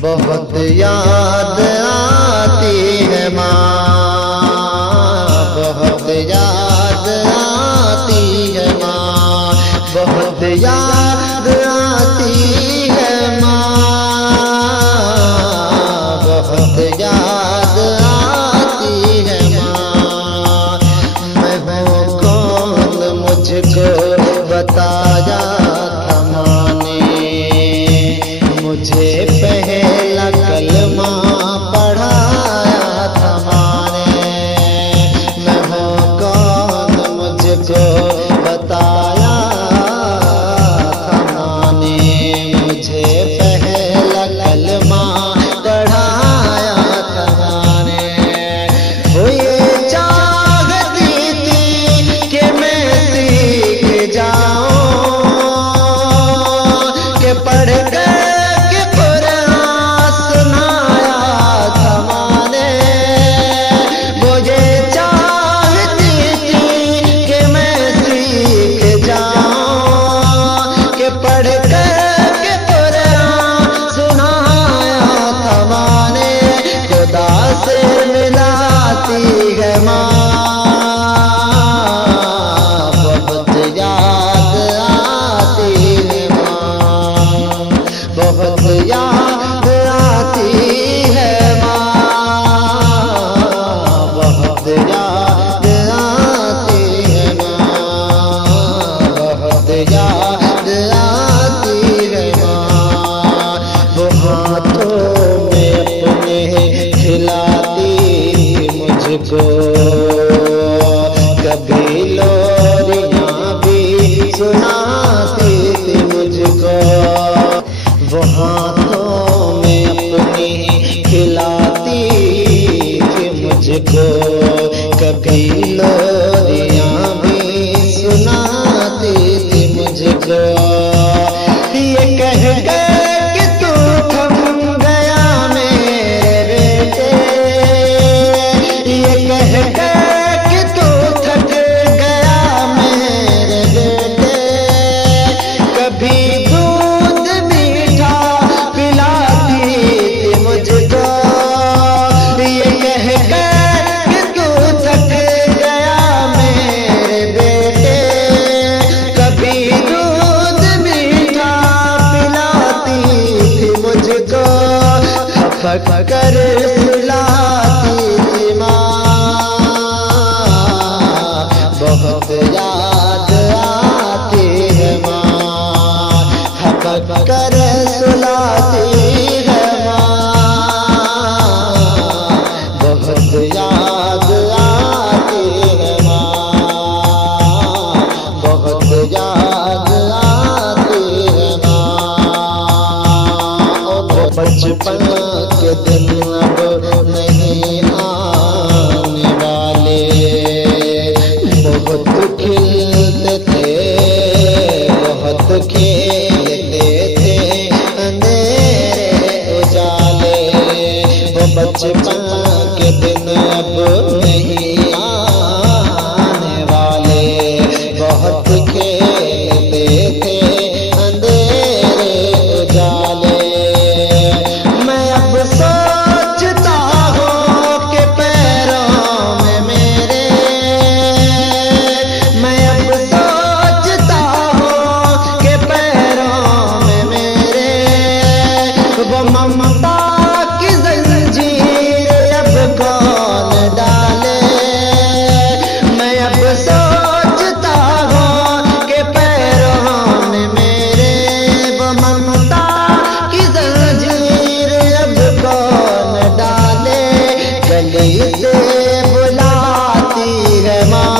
बहुत याद आती है माँ, बहुत याद आती है माँ, बहुत याद आती है माँ, बहुत याद आती है माँ। मैं हूँ कौन मुझको बताया था माँ ने, मुझे पहला कलमा पढ़ाया था माँ ने। मैं हूँ कौन मुझको बताया था माँ ने, मुझे पहला कलमा पढ़ाया था माँ ने। वो ये चाहती थी कि मैं सीख जाऊं, कि पढ़ कभी लोरियां भी सुनाती थी मुझको, वो हाथों में अपनी खिलाती थी मुझको। कभी लोरियां भी सुनाती थी मुझको। ये कह गए कि तू थम गया मेरे बेटे, ये कह गए कि तू थक गया मेरे बेटे। कभी दूध मीठा पिलाती थी मुझको, ये कह गए कि तू थक गया मेरे बेटे। कभी दूध मीठा पिलाती थी मुझको, थक कर सुलाती थी माँ। बहुत याद आती है माँ, थक कर सुलाती है माँ। बहुत याद आती है माँ, बहुत याद आती है माँ। ओ बचपन के दिन अब नहीं आने वाले, बहुत खिलते थे, बहुत खेलते थे अंधेरे उजाले। वो बचपन के दिन अब नहीं आने वाले, बहुत खेलते थे अंधेरे उजाले। मैं अब सोचता हूँ कि पैरों में मेरे, मैं अब सोचता हूँ कि पैरों में मेरे वो ममता की जंजीर अब कौन डाले। मैं अब सोचता हूँ कि पैरों में मेरे वो ममता की जंजीर अब कौन डाले। गली से बुलाती है माँ,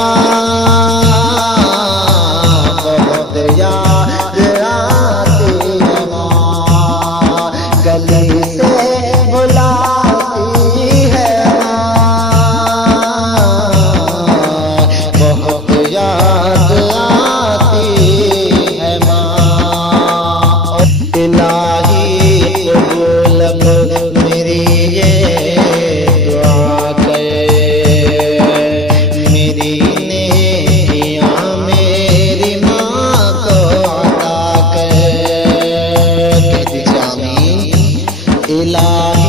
बहुत याद आती है माँ। गली से बुलाती है माँ, इलाही